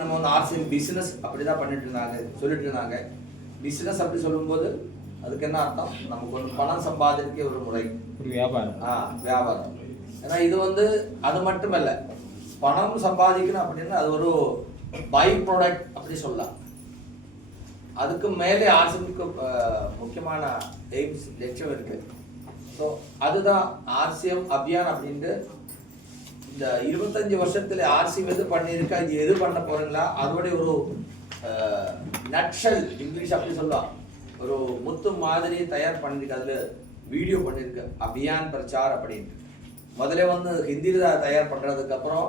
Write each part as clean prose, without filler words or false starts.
நம்ம வந்து RCM business அப்படிதான் சொல்லிட்டு இருந்தாங்க. பிசினஸ் அப்படி சொல்லும்போது அதுக்கு என்ன அர்த்தம்? நமக்கு ஒரு பணம் சம்பாதிக்க ஒரு முறை, ஒரு வியாபாரம். வியாபாரம். ஏன்னா இது வந்து அது மட்டும் இல்லை, பணம் சம்பாதிக்கணும் அப்படின்னா அது ஒரு பை ப்ராடக்ட் அப்படி சொல்லலாம். அதுக்கு மேலே ஆர்சிஎம்க்கு முக்கியமான எய்ம்ஸ், லட்சியம் இருக்கு. ஸோ அதுதான் ஆர்சிஎம் அபியான் அப்படின்ட்டு. இந்த 25 வருஷத்துல ஆர்சிஎம் எது பண்ணியிருக்கா, இது எது பண்ண போறீங்களா, அதோட ஒரு நட்ஷல் இங்கிலீஷ் அப்படி சொல்லலாம், ஒரு முத்து மாதிரி தயார் பண்ணிருக்கு. அதுல வீடியோ பண்ணிருக்கு, அபியான் பிரச்சார் அப்படின்னு. முதல்ல வந்து ஹிந்தியில தயார் பண்றதுக்கு அப்புறம்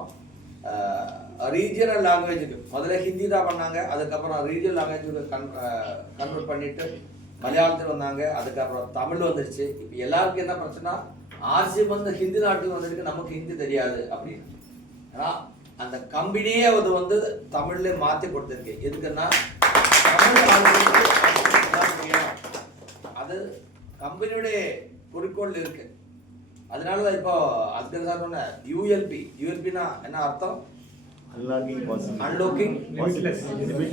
ரீஜியனல் லாங்குவேஜுக்கு முதல்ல ஹிந்தி தான் பண்ணாங்க. அதுக்கப்புறம் ரீஜியனல் லாங்குவேஜுக்கு கன்வெர்ட் பண்ணிட்டு மலையாளத்தில் வந்தாங்க. அதுக்கப்புறம் தமிழ் வந்துடுச்சு. இப்போ எல்லாருக்கும் என்ன பிரச்சனை, ஆர்சிஎம் வந்து ஹிந்தி நாட்டுக்கு வந்துருக்கு, நமக்கு ஹிந்தி தெரியாது அப்படின்னு. ஏன்னா அந்த கம்பெனியே அது வந்து தமிழ்ல மாற்றி கொடுத்துருக்கு. எதுக்குன்னா அது கம்பெனியுடைய குறிக்கோள் இருக்கு. அதனாலதான் இப்போ அஸ்கர் சார் சொன்ன யூஎல்பினா என்ன அர்த்தம்? Unlocking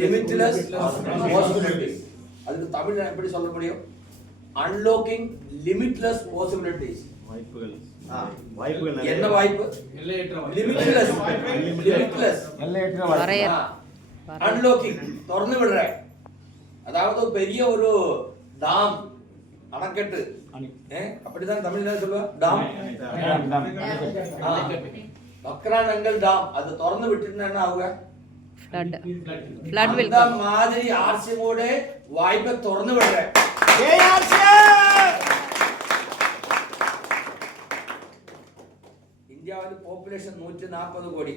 limitless possibilities. அதுக்கு தமிழ்ல எப்படி சொல்ல முடியும்? Unlocking limitless possibilities. என்ன வாய்ப்பு? லிமிட்லெஸ். அன்லாக்கிங் திறந்து விடுறேன். அதாவது பெரிய ஒரு டாம், அணைக்கட்டு, அப்படிதான் தமிழ்ல சொல்லுவாங்க, டாம், பக்ரானங்கல் டாம். அது திறந்து விட்டுனா என்ன ஆகுங்க? அந்த மாதிரி ஆர்சிஎமோட வாய்ப்பை திறந்து விடுறேன். இந்தியாவில் பாப்புலேஷன் 140 கோடி.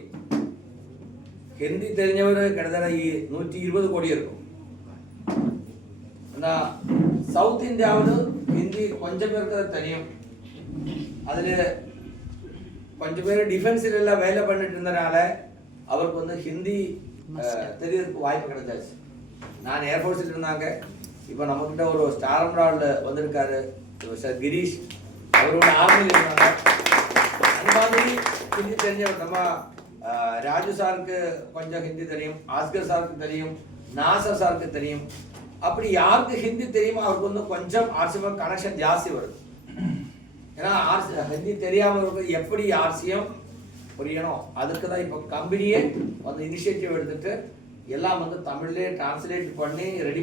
ஹிந்தி தெரிஞ்சவர் கிட்டத்தட்ட 120 கோடி இருக்கும். சவுத் இந்தியாவில் ஹிந்தி கொஞ்சம் பேருக்கு தெரியும். அதில் கொஞ்சம் பேர் டிஃபென்ஸில் எல்லாம் வேலை பண்ணிட்டு இருந்தனால அவருக்கு வந்து ஹிந்தி தெரியறதுக்கு வாய்ப்பு கிடைச்சாச்சு. நான் ஏர்ஃபோர்ஸில் இருந்தாங்க. இப்போ நம்மக்கிட்ட ஒரு ஸ்டார் அம்ரால் வந்திருக்காரு சார் கிரீஷ், அவரோட ஆர்மியில் இருந்தாங்க. அந்த மாதிரி ஹிந்தி தெரிஞ்சவர். நம்ம ராஜு சாருக்கு கொஞ்சம் ஹிந்தி தெரியும், ஆஸ்கர் சாருக்கு தெரியும், நாசர் சாருக்கு தெரியும். அப்படி யாருக்கு ஹிந்தி தெரியுமோ அவருக்கு வந்து கொஞ்சம் ஆர்சிஎம் கனெக்ஷன் ஜாஸ்தி வருது. ஏன்னா ஹிந்தி தெரியாம எப்படி ஆர்சிஎம் புரியணும், அதுக்கு தான் இப்போ கம்பெனியே வந்து இனிஷியேட்டிவ் எடுத்துட்டு எல்லாம் வந்து தமிழ்லேயே டிரான்ஸ்லேட் பண்ணி ரெடி